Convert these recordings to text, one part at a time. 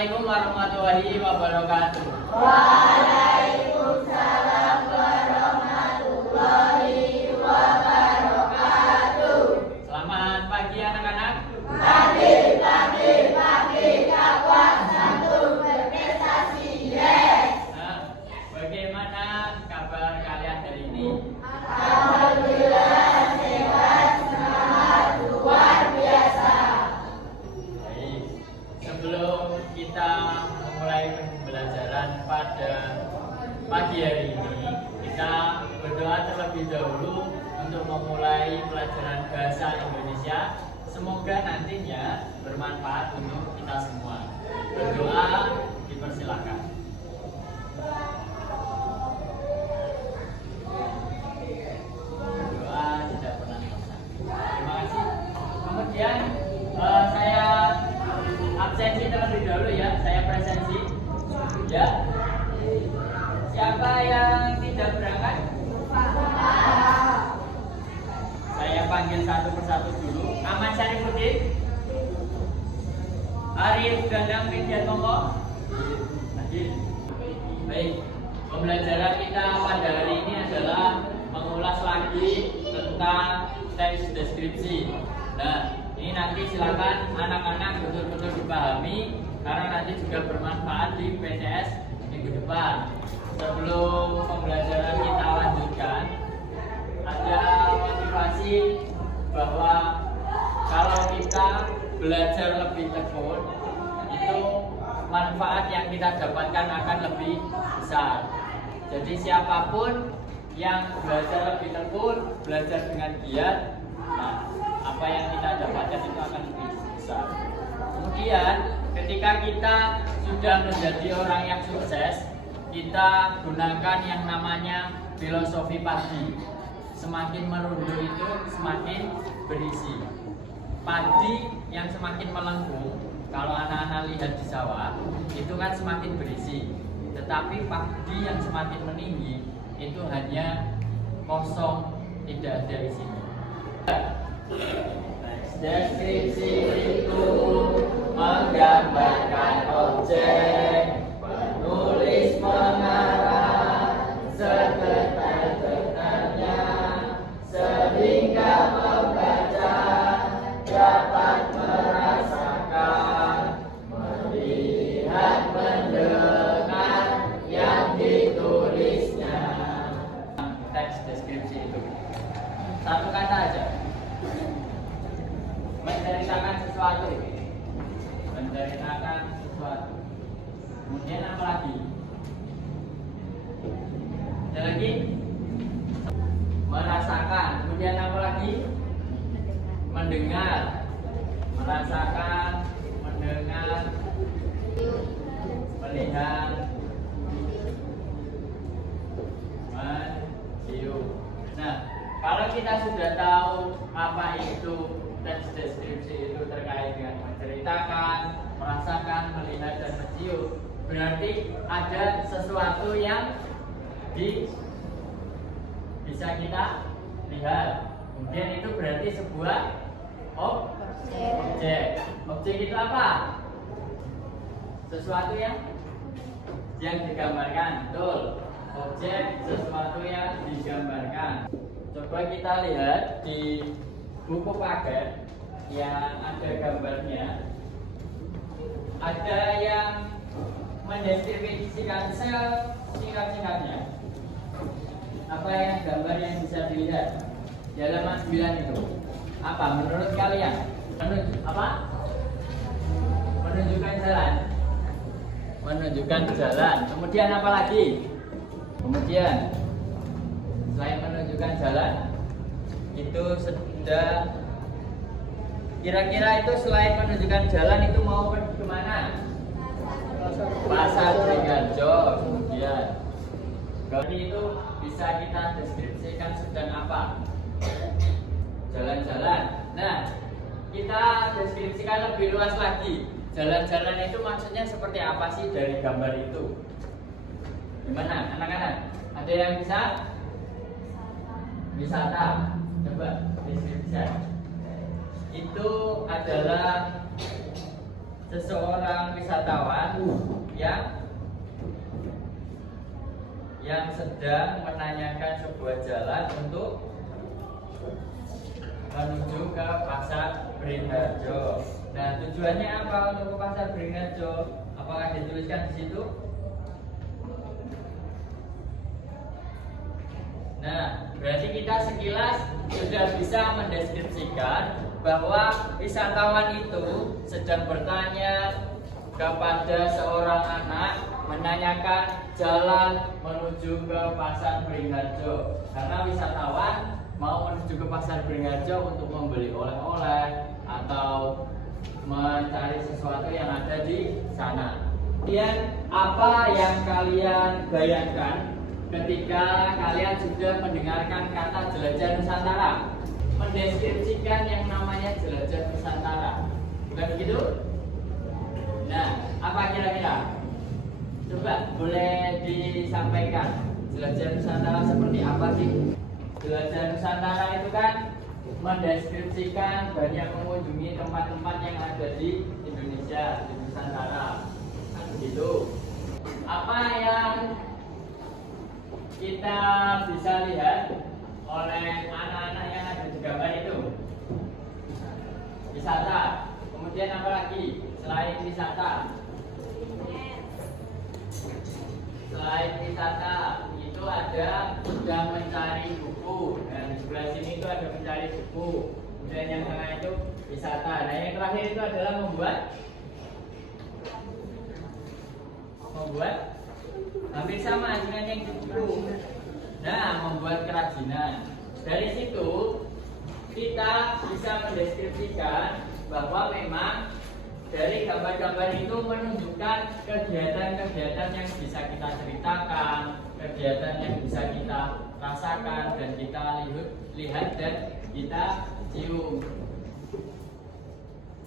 Assalamualaikum warahmatullahi wabarakatuh. Waalaikumsalam warahmatullahi wabarakatuh. Selamat pagi anak-anak. Pagi, pagi, pagi, kawan santun berprestasi, yes. Nah, bagaimana kabar kalian hari ini? Alhamdulillah sehat, semangat, luar biasa. Baik. Sebelum kita memulai pembelajaran pada pagi hari ini, kita berdoa terlebih dahulu untuk memulai pelajaran bahasa Indonesia. Semoga nantinya bermanfaat untuk kita semua. Berdoa dipersilakan. Berdoa tidak pernah bosan. Terima kasih. Kemudian saya absensi terlebih dahulu ya. Saya presensi. Ya. Siapa yang tidak berangkat? Saya panggil satu persatu dulu. Ahmad Syarifuddin, Arif Dandang Widiat Mongko. Baik, pembelajaran kita pada hari ini adalah mengulas lagi tentang teks deskripsi. Nah, ini nanti silakan anak-anak betul-betul dipahami karena nanti juga bermanfaat di PTS minggu depan. Sebelum pembelajaran kita lanjutkan, ada motivasi bahwa kalau kita belajar lebih tekun, itu manfaat yang kita dapatkan akan lebih besar. Jadi siapapun yang belajar lebih tekun, belajar dengan giat, nah, apa yang kita dapatkan itu akan lebih besar. Kemudian ketika kita sudah menjadi orang yang sukses, kita gunakan yang namanya filosofi padi. Semakin merunduk itu semakin berisi. Padi yang semakin melengkung, kalau anak-anak lihat di sawah, itu kan semakin berisi. Tetapi padi yang semakin meninggi, itu hanya kosong, tidak ada isinya. Deskripsi itu menggambarkan objek, penulis mengarang sedetail-detailnya sehingga pembaca dapat merasakan, melihat, mendengar yang ditulisnya. Teks deskripsi itu satu kata aja, menceritakan sesuatu, menceritakan sesuatu. Kemudian apa lagi? Ada lagi? Merasakan. Kemudian apa lagi? Mendengar. Merasakan, mendengar, melihat, mencium. Nah, kalau kita sudah tahu apa itu teks deskripsi itu terkait dengan menceritakan, merasakan, melihat, dan mencium, berarti ada sesuatu yang bisa kita lihat. Kemudian itu berarti sebuah objek. Objek itu apa? Sesuatu yang digambarkan. Betul. Objek sesuatu yang digambarkan. Coba kita lihat di buku paket yang ada gambarnya. Ada yang mendeskripsikan sel singkat-singkatnya. Apa yang gambar yang bisa dilihat di halaman 9 itu? Apa menurut kalian? Menunjukkan jalan. Menunjukkan jalan. Kemudian apa lagi? Kemudian selain menunjukkan jalan, itu sudah kira-kira itu selain menunjukkan jalan itu mau kemana? Pasar Beringharjo. Kemudian jadi itu bisa kita deskripsikan sedang apa? Jalan-jalan. Nah, kita deskripsikan lebih luas lagi. Jalan-jalan itu maksudnya seperti apa sih dari gambar itu? Gimana anak-anak? Ada yang bisa? Wisata. Coba deskripsikan. Itu adalah seseorang wisatawan yang sedang menanyakan sebuah jalan untuk menuju ke Pasar Beringharjo. Nah, tujuannya apa untuk ke Pasar Beringharjo? Apakah dituliskan di situ? Nah, berarti kita sekilas sudah bisa mendeskripsikan bahwa wisatawan itu sedang bertanya kepada seorang anak, menanyakan jalan menuju ke Pasar Beringharjo. Karena wisatawan mau menuju ke Pasar Beringharjo untuk membeli oleh-oleh atau mencari sesuatu yang ada di sana. Kemudian apa yang kalian bayangkan ketika kalian sudah mendengarkan kata jelajah Nusantara? Mendeskripsikan yang namanya jelajah Nusantara, bukan begitu? Nah, apa kira-kira? Coba boleh disampaikan jelajah Nusantara seperti apa sih? Jelajah Nusantara itu kan mendeskripsikan banyak mengunjungi tempat-tempat yang ada di Indonesia, di Nusantara. Kan begitu. Apa yang kita bisa lihat oleh anak-anak yang ada di gambar itu? Wisata. Kemudian apa lagi selain wisata? Selain wisata itu ada sudah mencari buku. Dan di sebelah sini itu ada mencari buku. Kemudian yang tengah itu wisata. Nah, yang terakhir itu adalah membuat hampir sama dengan yang di buku. Nah, membuat kerajinan. Dari situ kita bisa mendeskripsikan bahwa memang dari gambar-gambar itu menunjukkan kegiatan-kegiatan yang bisa kita ceritakan, kegiatan yang bisa kita rasakan dan kita lihat dan kita cium.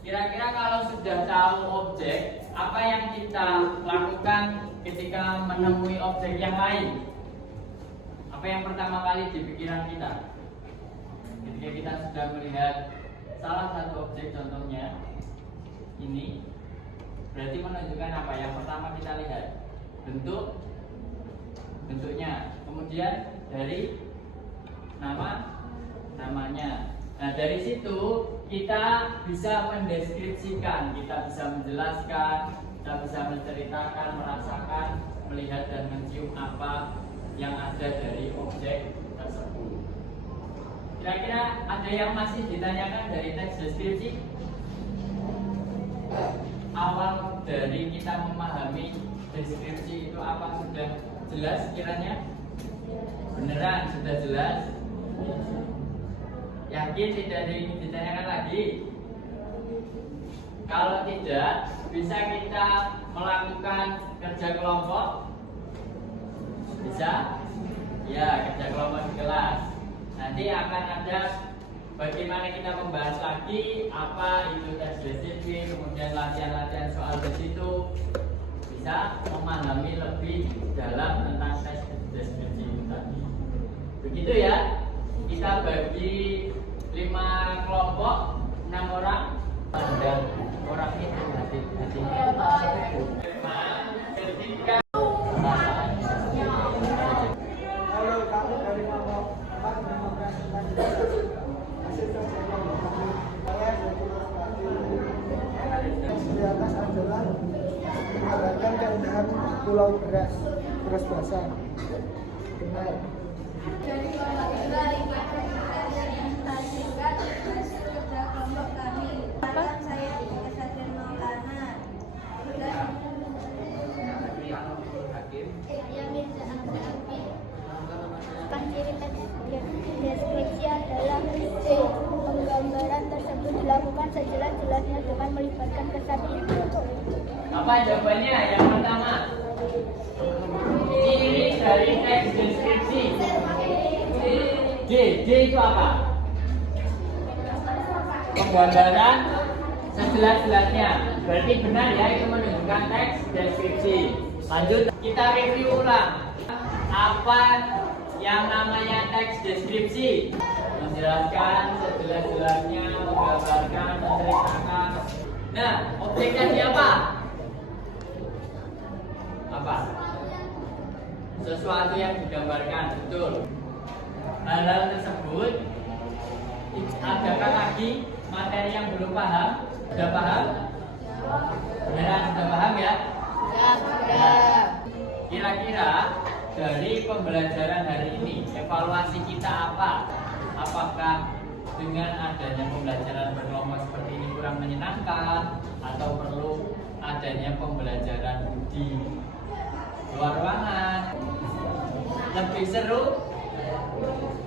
Kira-kira kalau sudah tahu objek, apa yang kita lakukan ketika menemui objek yang lain? Apa yang pertama kali di pikiran kita? Ketika kita sudah melihat salah satu objek, contohnya ini, berarti menunjukkan apa? Yang pertama kita lihat bentuknya, kemudian dari namanya. Nah, dari situ kita bisa mendeskripsikan, kita bisa menjelaskan, kita bisa menceritakan, merasakan, melihat dan mencium apa yang ada dari objek tersebut. Kira-kira ada yang masih ditanyakan dari teks deskripsi? Awal dari kita memahami deskripsi itu apa sudah jelas kiranya? Beneran sudah jelas? Yakin tidak ada yang ditanyakan lagi? Kalau tidak, bisa kita melakukan kerja kelompok? Bisa? Ya, kerja kelompok di kelas. Nanti akan ada bagaimana kita membahas lagi apa itu tes deskripsi, kemudian latihan-latihan soal di situ, bisa memahami lebih dalam tentang tes deskripsi itu tadi. Begitu ya, kita bagi 5 kelompok, 6 orang, dan orang itu hati-hatinya ketika Kalau kamu dari nomor 4 hasil di atas adalah menggambarkan keindahan pulau beras basah. Benar. Dari kelompok kedua, 5 presentasi yang dihasilkan hasil kerja kelompok kami. Sekarang saya di Stasiun Maulana. Ciri teks deskripsi adalah C. Penggambaran tersebut dilakukan sejelas-jelasnya dengan melibatkan kesan indera. apa jawabannya? Yang pertama, ciri dari teks deskripsi. D itu apa? Penggambaran sejelas-jelasnya. Berarti benar ya, itu menunjukkan teks deskripsi. Lanjut, kita review ulang. Apa yang namanya teks deskripsi? Menjelaskan sejelas-jelasnya, menggambarkan, menceritakan. Nah, objeknya siapa? Apa? Sesuatu yang digambarkan, betul. Hal-hal tersebut, adakah lagi materi yang belum paham? Sudah paham? Beneran sudah paham ya? Kira-kira dari pembelajaran hari ini, evaluasi kita apa? Apakah dengan adanya pembelajaran berkelompok seperti ini kurang menyenangkan, atau perlu adanya pembelajaran di luar ruangan? Lebih seru?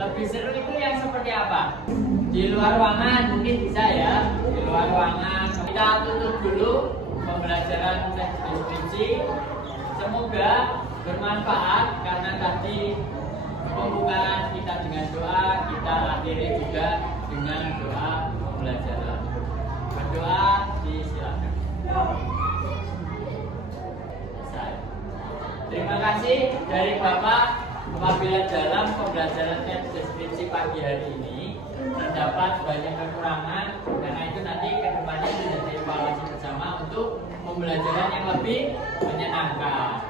Lebih seru itu yang seperti apa? Di luar ruangan mungkin bisa ya. Di luar ruangan kita tutup dulu pembelajaran teks deskripsi. Semoga bermanfaat karena tadi pembukaan kita dengan doa, kita akhiri juga dengan doa pembelajaran. Berdoa disilakan. Selesai. Terima kasih dari Bapak. Apabila dalam pembelajaran teks deskripsi pagi hari ini terdapat banyak kekurangan, karena itu nanti kedepannya sudah dievaluasi bersama untuk pembelajaran yang lebih menyenangkan.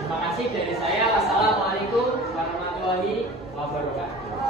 Terima kasih dari saya. Wassalamualaikum warahmatullahi wabarakatuh.